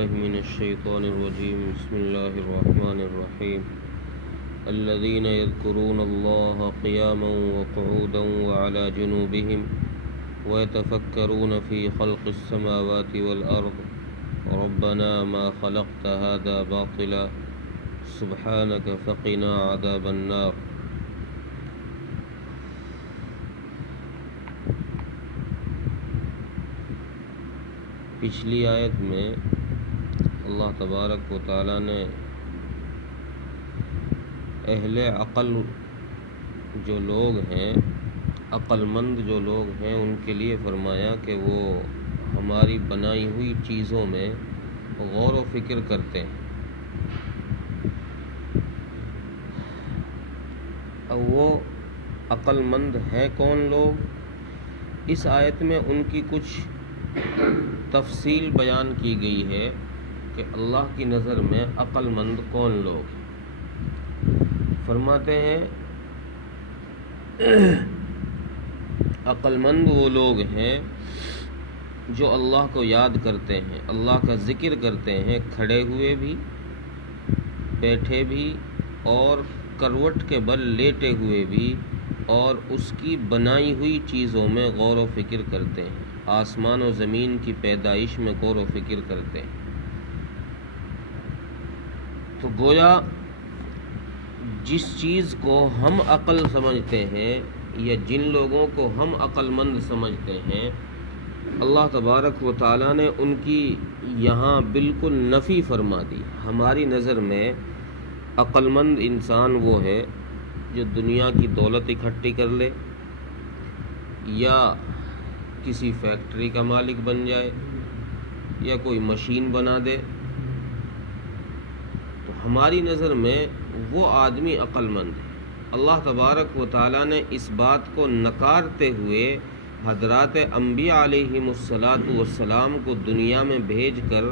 بالله من الشيطان الرجيم بسم الله الرحمن الرحيم الذين يذكرون الله قياما وقعودا وعلى جنوبهم ويتفكرون في خلق السماوات والأرض ربنا ما خلقت هذا باطلا سبحانك فقنا عذاب النار۔ پچھلی آیت میں اللہ تبارک و تعالیٰ نے اہل عقل جو لوگ ہیں، عقل مند جو لوگ ہیں، ان کے لیے فرمایا کہ وہ ہماری بنائی ہوئی چیزوں میں غور و فکر کرتے ہیں۔ اب وہ عقل مند ہیں کون لوگ؟ اس آیت میں ان کی کچھ تفصیل بیان کی گئی ہے کہ اللہ کی نظر میں عقل مند کون لوگ ہیں۔ فرماتے ہیں عقل مند وہ لوگ ہیں جو اللہ کو یاد کرتے ہیں، اللہ کا ذکر کرتے ہیں، کھڑے ہوئے بھی، بیٹھے بھی اور کروٹ کے بل لیٹے ہوئے بھی، اور اس کی بنائی ہوئی چیزوں میں غور و فکر کرتے ہیں، آسمان و زمین کی پیدائش میں غور و فکر کرتے ہیں۔ تو گویا جس چیز کو ہم عقل سمجھتے ہیں یا جن لوگوں کو ہم عقل مند سمجھتے ہیں، اللہ تبارک و تعالیٰ نے ان کی یہاں بالکل نفی فرما دی۔ ہماری نظر میں عقل مند انسان وہ ہے جو دنیا کی دولت اکٹھی کر لے، یا کسی فیکٹری کا مالک بن جائے، یا کوئی مشین بنا دے۔ تو ہماری نظر میں وہ آدمی عقل مند ہے۔ اللہ تبارک و تعالیٰ نے اس بات کو نکارتے ہوئے حضرات انبیاء علیہم السلام کو دنیا میں بھیج کر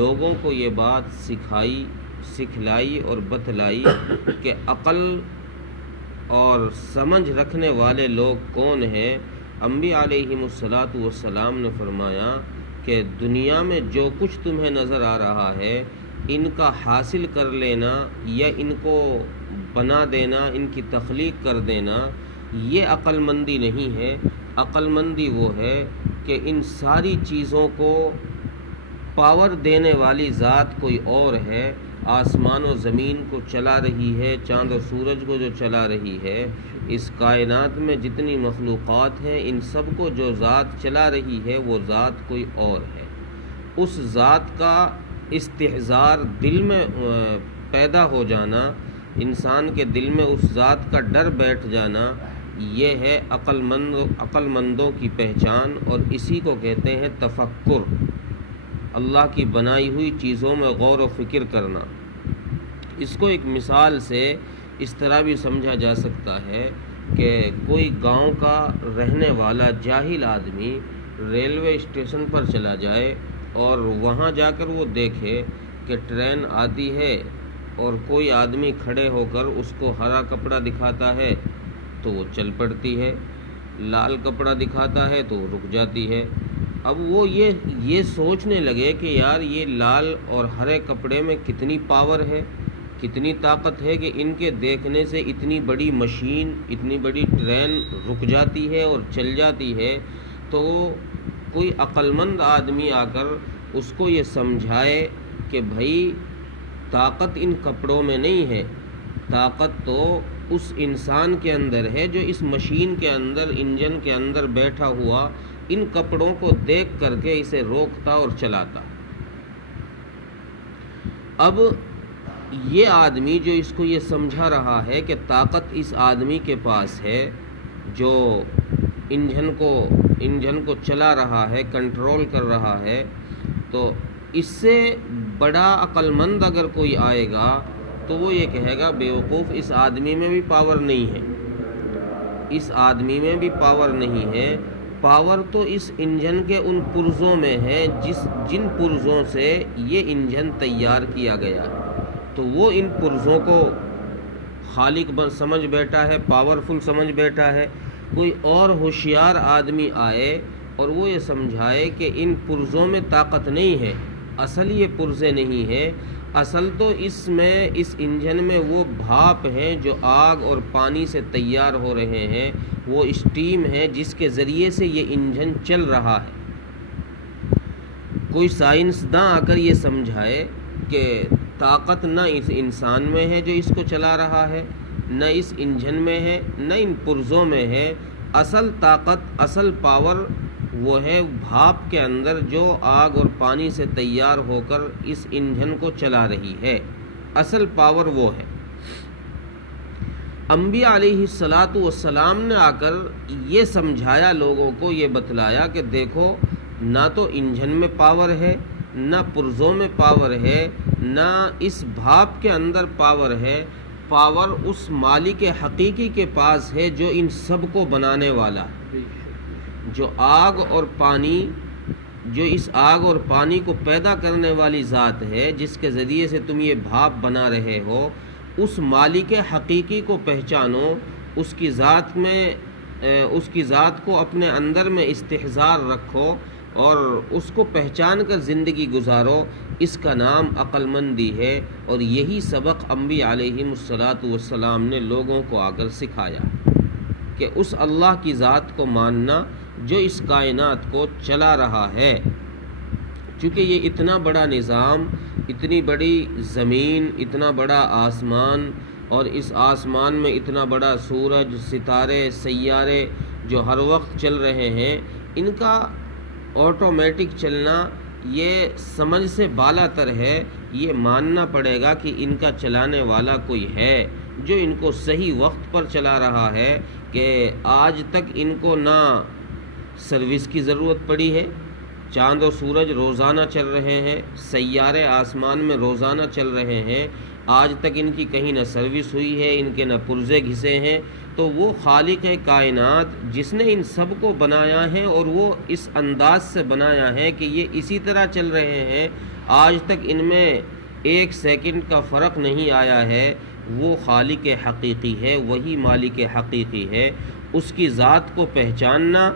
لوگوں کو یہ بات سکھلائی اور بتلائی کہ عقل اور سمجھ رکھنے والے لوگ کون ہیں۔ انبیاء علیہم السلام نے فرمایا کہ دنیا میں جو کچھ تمہیں نظر آ رہا ہے، ان کا حاصل کر لینا یا ان کو بنا دینا، ان کی تخلیق کر دینا، یہ عقل مندی نہیں ہے۔ عقل مندی وہ ہے کہ ان ساری چیزوں کو پاور دینے والی ذات کوئی اور ہے، آسمان و زمین کو چلا رہی ہے، چاند و سورج کو جو چلا رہی ہے، اس کائنات میں جتنی مخلوقات ہیں، ان سب کو جو ذات چلا رہی ہے وہ ذات کوئی اور ہے۔ اس ذات کا استحضار دل میں پیدا ہو جانا، انسان کے دل میں اس ذات کا ڈر بیٹھ جانا، یہ ہے عقل مندوں کی پہچان، اور اسی کو کہتے ہیں تفکر، اللہ کی بنائی ہوئی چیزوں میں غور و فکر کرنا۔ اس کو ایک مثال سے اس طرح بھی سمجھا جا سکتا ہے کہ کوئی گاؤں کا رہنے والا جاہل آدمی ریلوے اسٹیشن پر چلا جائے اور وہاں جا کر وہ دیکھے کہ ٹرین آتی ہے اور کوئی آدمی کھڑے ہو کر اس کو ہرا کپڑا دکھاتا ہے تو وہ چل پڑتی ہے، لال کپڑا دکھاتا ہے تو وہ رک جاتی ہے۔ اب وہ یہ سوچنے لگے کہ یار یہ لال اور ہرے کپڑے میں کتنی پاور ہے، کتنی طاقت ہے کہ ان کے دیکھنے سے اتنی بڑی مشین، اتنی بڑی ٹرین رک جاتی ہے اور چل جاتی ہے۔ تو کوئی عقل مند آدمی آ کر اس کو یہ سمجھائے کہ بھائی طاقت ان کپڑوں میں نہیں ہے، طاقت تو اس انسان کے اندر ہے جو اس مشین کے اندر، انجن کے اندر بیٹھا ہوا ان کپڑوں کو دیکھ کر کے اسے روکتا اور چلاتا۔ اب یہ آدمی جو اس کو یہ سمجھا رہا ہے کہ طاقت اس آدمی کے پاس ہے جو انجن کو چلا رہا ہے، کنٹرول کر رہا ہے، تو اس سے بڑا عقل مند اگر کوئی آئے گا تو وہ یہ کہے گا بیوقوف، اس آدمی میں بھی پاور نہیں ہے، اس آدمی میں بھی پاور نہیں ہے، پاور تو اس انجن کے ان پرزوں میں ہے جن پرزوں سے یہ انجن تیار کیا گیا ہے۔ تو وہ ان پرزوں کو خالق سمجھ بیٹھا ہے، پاورفل سمجھ بیٹھا ہے۔ کوئی اور ہوشیار آدمی آئے اور وہ یہ سمجھائے کہ ان پرزوں میں طاقت نہیں ہے، اصل یہ پرزے نہیں ہے، اصل تو اس انجن میں وہ بھاپ ہیں جو آگ اور پانی سے تیار ہو رہے ہیں، وہ اسٹیم ہے جس کے ذریعے سے یہ انجن چل رہا ہے۔ کوئی سائنسداں آ کر یہ سمجھائے کہ طاقت نہ اس انسان میں ہے جو اس کو چلا رہا ہے، نہ اس انجن میں ہے، نہ ان پرزوں میں ہے، اصل طاقت، اصل پاور وہ ہے بھاپ کے اندر جو آگ اور پانی سے تیار ہو کر اس انجن کو چلا رہی ہے، اصل پاور وہ ہے۔ انبیاء علیہ السلام نے آ کر یہ سمجھایا لوگوں کو، یہ بتلایا کہ دیکھو نہ تو انجن میں پاور ہے، نہ پرزوں میں پاور ہے، نہ اس بھاپ کے اندر پاور ہے، پاور اس مالک حقیقی کے پاس ہے جو ان سب کو بنانے والا ہے، جو آگ اور پانی، جو اس آگ اور پانی کو پیدا کرنے والی ذات ہے، جس کے ذریعے سے تم یہ بھاپ بنا رہے ہو، اس مالک حقیقی کو پہچانو، اس کی ذات کو اپنے اندر میں استحضار رکھو اور اس کو پہچان کر زندگی گزارو۔ اس کا نام عقل مندی ہے، اور یہی سبق انبیاء علیہم السلام نے لوگوں کو آ کر سکھایا کہ اس اللہ کی ذات کو ماننا جو اس کائنات کو چلا رہا ہے۔ چونکہ یہ اتنا بڑا نظام، اتنی بڑی زمین، اتنا بڑا آسمان، اور اس آسمان میں اتنا بڑا سورج، ستارے، سیارے جو ہر وقت چل رہے ہیں، ان کا آٹومیٹک چلنا یہ سمجھ سے بالا تر ہے۔ یہ ماننا پڑے گا کہ ان کا چلانے والا کوئی ہے جو ان کو صحیح وقت پر چلا رہا ہے، کہ آج تک ان کو نہ سروس کی ضرورت پڑی ہے، چاند و سورج روزانہ چل رہے ہیں، سیارے آسمان میں روزانہ چل رہے ہیں، آج تک ان کی کہیں نہ سروس ہوئی ہے، ان کے نہ پرزے گھسے ہیں۔ تو وہ خالق کائنات جس نے ان سب کو بنایا ہے، اور وہ اس انداز سے بنایا ہے کہ یہ اسی طرح چل رہے ہیں، آج تک ان میں ایک سیکنڈ کا فرق نہیں آیا ہے، وہ خالق حقیقی ہے، وہی مالک حقیقی ہے۔ اس کی ذات کو پہچاننا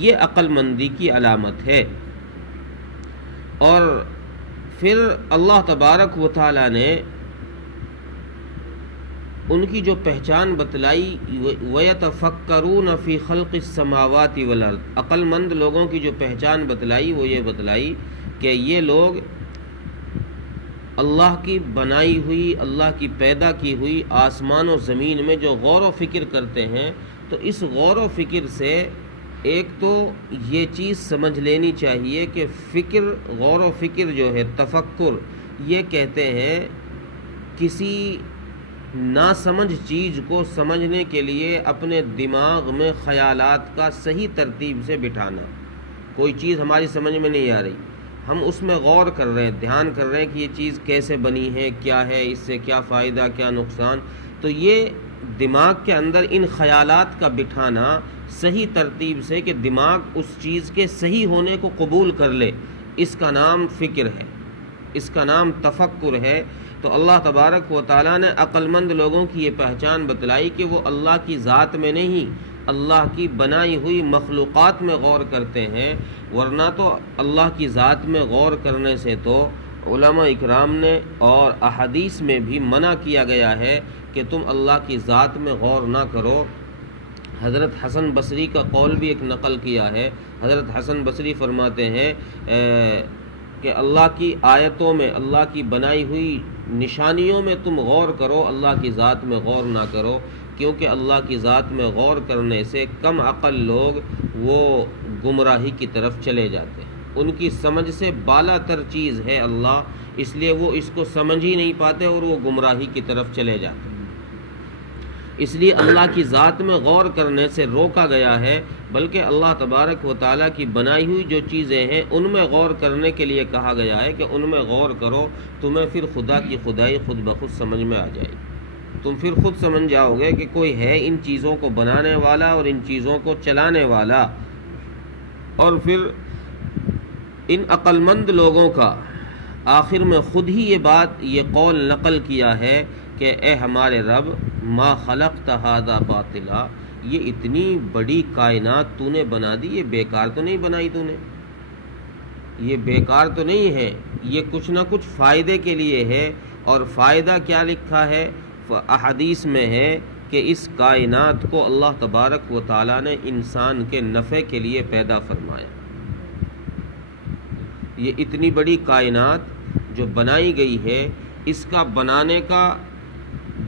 یہ عقل مندی کی علامت ہے۔ اور پھر اللہ تبارک و تعالیٰ نے ان کی جو پہچان بتلائی، وَيَتَفَكَّرُونَ فِي خَلْقِ السَّمَاوَاتِ وَالْأَرْضِ، عقل مند لوگوں کی جو پہچان بتلائی وہ یہ بتلائی کہ یہ لوگ اللہ کی بنائی ہوئی، اللہ کی پیدا کی ہوئی آسمان و زمین میں جو غور و فکر کرتے ہیں، تو اس غور و فکر سے ایک تو یہ چیز سمجھ لینی چاہیے کہ فکر، غور و فکر جو ہے، تفکر، یہ کہتے ہیں کسی ناسمجھ چیز کو سمجھنے کے لیے اپنے دماغ میں خیالات کا صحیح ترتیب سے بٹھانا۔ کوئی چیز ہماری سمجھ میں نہیں آ رہی، ہم اس میں غور کر رہے ہیں، دھیان کر رہے ہیں کہ یہ چیز کیسے بنی ہے، کیا ہے، اس سے کیا فائدہ، کیا نقصان، تو یہ دماغ کے اندر ان خیالات کا بٹھانا صحیح ترتیب سے کہ دماغ اس چیز کے صحیح ہونے کو قبول کر لے، اس کا نام فکر ہے، اس کا نام تفکر ہے۔ تو اللہ تبارک و تعالیٰ نے عقل مند لوگوں کی یہ پہچان بتلائی کہ وہ اللہ کی ذات میں نہیں، اللہ کی بنائی ہوئی مخلوقات میں غور کرتے ہیں، ورنہ تو اللہ کی ذات میں غور کرنے سے تو علماء اکرام نے اور احادیث میں بھی منع کیا گیا ہے کہ تم اللہ کی ذات میں غور نہ کرو۔ حضرت حسن بصری کا قول بھی ایک نقل کیا ہے۔ حضرت حسن بصری فرماتے ہیں کہ اللہ کی آیتوں میں، اللہ کی بنائی ہوئی نشانیوں میں تم غور کرو، اللہ کی ذات میں غور نہ کرو، کیونکہ اللہ کی ذات میں غور کرنے سے کم عقل لوگ وہ گمراہی کی طرف چلے جاتے ہیں۔ ان کی سمجھ سے بالا تر چیز ہے اللہ، اس لیے وہ اس کو سمجھ ہی نہیں پاتے اور وہ گمراہی کی طرف چلے جاتے ہیں۔ اس لیے اللہ کی ذات میں غور کرنے سے روکا گیا ہے، بلکہ اللہ تبارک و تعالیٰ کی بنائی ہوئی جو چیزیں ہیں ان میں غور کرنے کے لیے کہا گیا ہے کہ ان میں غور کرو، تمہیں پھر خدا کی خدائی خود بخود سمجھ میں آ جائے گی۔ تم پھر خود سمجھ جاؤ گے کہ کوئی ہے ان چیزوں کو بنانے والا اور ان چیزوں کو چلانے والا۔ اور پھر ان عقل مند لوگوں کا آخر میں خود ہی یہ قول نقل کیا ہے کہ اے ہمارے رب، ما خلقت ھذا باطلا، یہ اتنی بڑی کائنات تو نے بنا دی، یہ بیکار تو نہیں بنائی تو نے، یہ بیکار تو نہیں ہے، یہ کچھ نہ کچھ فائدے کے لیے ہے۔ اور فائدہ کیا لکھا ہے؟ احادیث میں ہے کہ اس کائنات کو اللہ تبارک و تعالیٰ نے انسان کے نفع کے لیے پیدا فرمایا۔ یہ اتنی بڑی کائنات جو بنائی گئی ہے، اس کا بنانے کا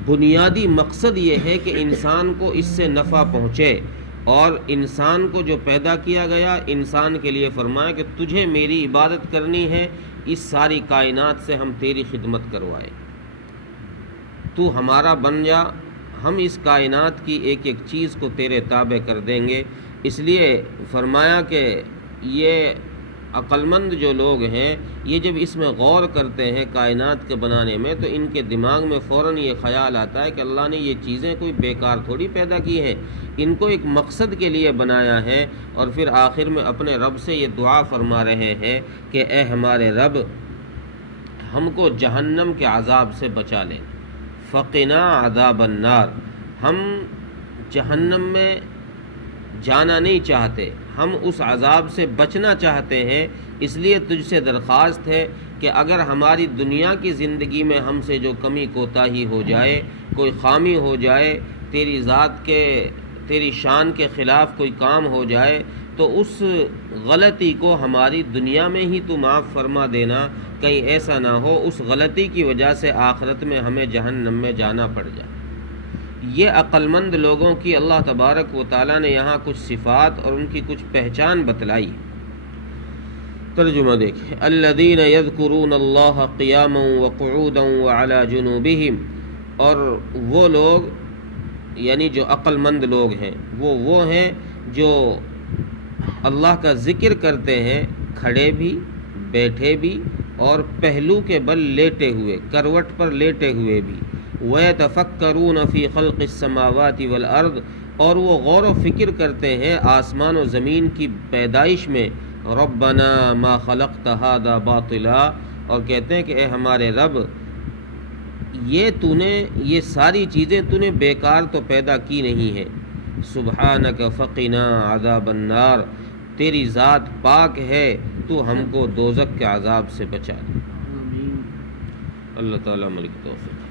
بنیادی مقصد یہ ہے کہ انسان کو اس سے نفع پہنچے، اور انسان کو جو پیدا کیا گیا، انسان کے لیے فرمایا کہ تجھے میری عبادت کرنی ہے، اس ساری کائنات سے ہم تیری خدمت کروائے، تو ہمارا بن جا، ہم اس کائنات کی ایک ایک چیز کو تیرے تابع کر دیں گے۔ اس لیے فرمایا کہ یہ عقل مند جو لوگ ہیں، یہ جب اس میں غور کرتے ہیں کائنات کے بنانے میں، تو ان کے دماغ میں فوراً یہ خیال آتا ہے کہ اللہ نے یہ چیزیں کوئی بیکار تھوڑی پیدا کی ہیں، ان کو ایک مقصد کے لیے بنایا ہے۔ اور پھر آخر میں اپنے رب سے یہ دعا فرما رہے ہیں کہ اے ہمارے رب، ہم کو جہنم کے عذاب سے بچا لے، فقنا عذاب النار۔ ہم جہنم میں جانا نہیں چاہتے، ہم اس عذاب سے بچنا چاہتے ہیں، اس لیے تجھ سے درخواست ہے کہ اگر ہماری دنیا کی زندگی میں ہم سے جو کمی کوتاہی ہو جائے، کوئی خامی ہو جائے، تیری ذات کے، تیری شان کے خلاف کوئی کام ہو جائے، تو اس غلطی کو ہماری دنیا میں ہی تو معاف فرما دینا، کہیں ایسا نہ ہو اس غلطی کی وجہ سے آخرت میں ہمیں جہنم میں جانا پڑ جائے۔ یہ عقل مند لوگوں کی اللہ تبارک و تعالیٰ نے یہاں کچھ صفات اور ان کی کچھ پہچان بتلائی۔ ترجمہ دیکھیں، الذین یذکرون اللہ قیاما وقعودا وعلی جنوبہم، اور وہ لوگ یعنی جو عقل مند لوگ ہیں، وہ ہیں جو اللہ کا ذکر کرتے ہیں کھڑے بھی، بیٹھے بھی، اور پہلو کے بل لیٹے ہوئے، کروٹ پر لیٹے ہوئے بھی۔ وَيَتَفَكَّرُونَ فِي خَلْقِ السَّمَاوَاتِ وَالْأَرْضِ، اور وہ غور و فکر کرتے ہیں آسمان و زمین کی پیدائش میں۔ رَبَّنَا مَا خَلَقْتَ هَذَا بَاطِلًا، اور کہتے ہیں کہ اے ہمارے رب، یہ ساری چیزیں تو نے بیکار تو پیدا کی نہیں ہیں۔ سبحانک فقنا عذاب النار، تیری ذات پاک ہے، تو ہم کو دوزخ کے عذاب سے بچا دے۔ اللہ تعالیٰ عمل کی توفیق۔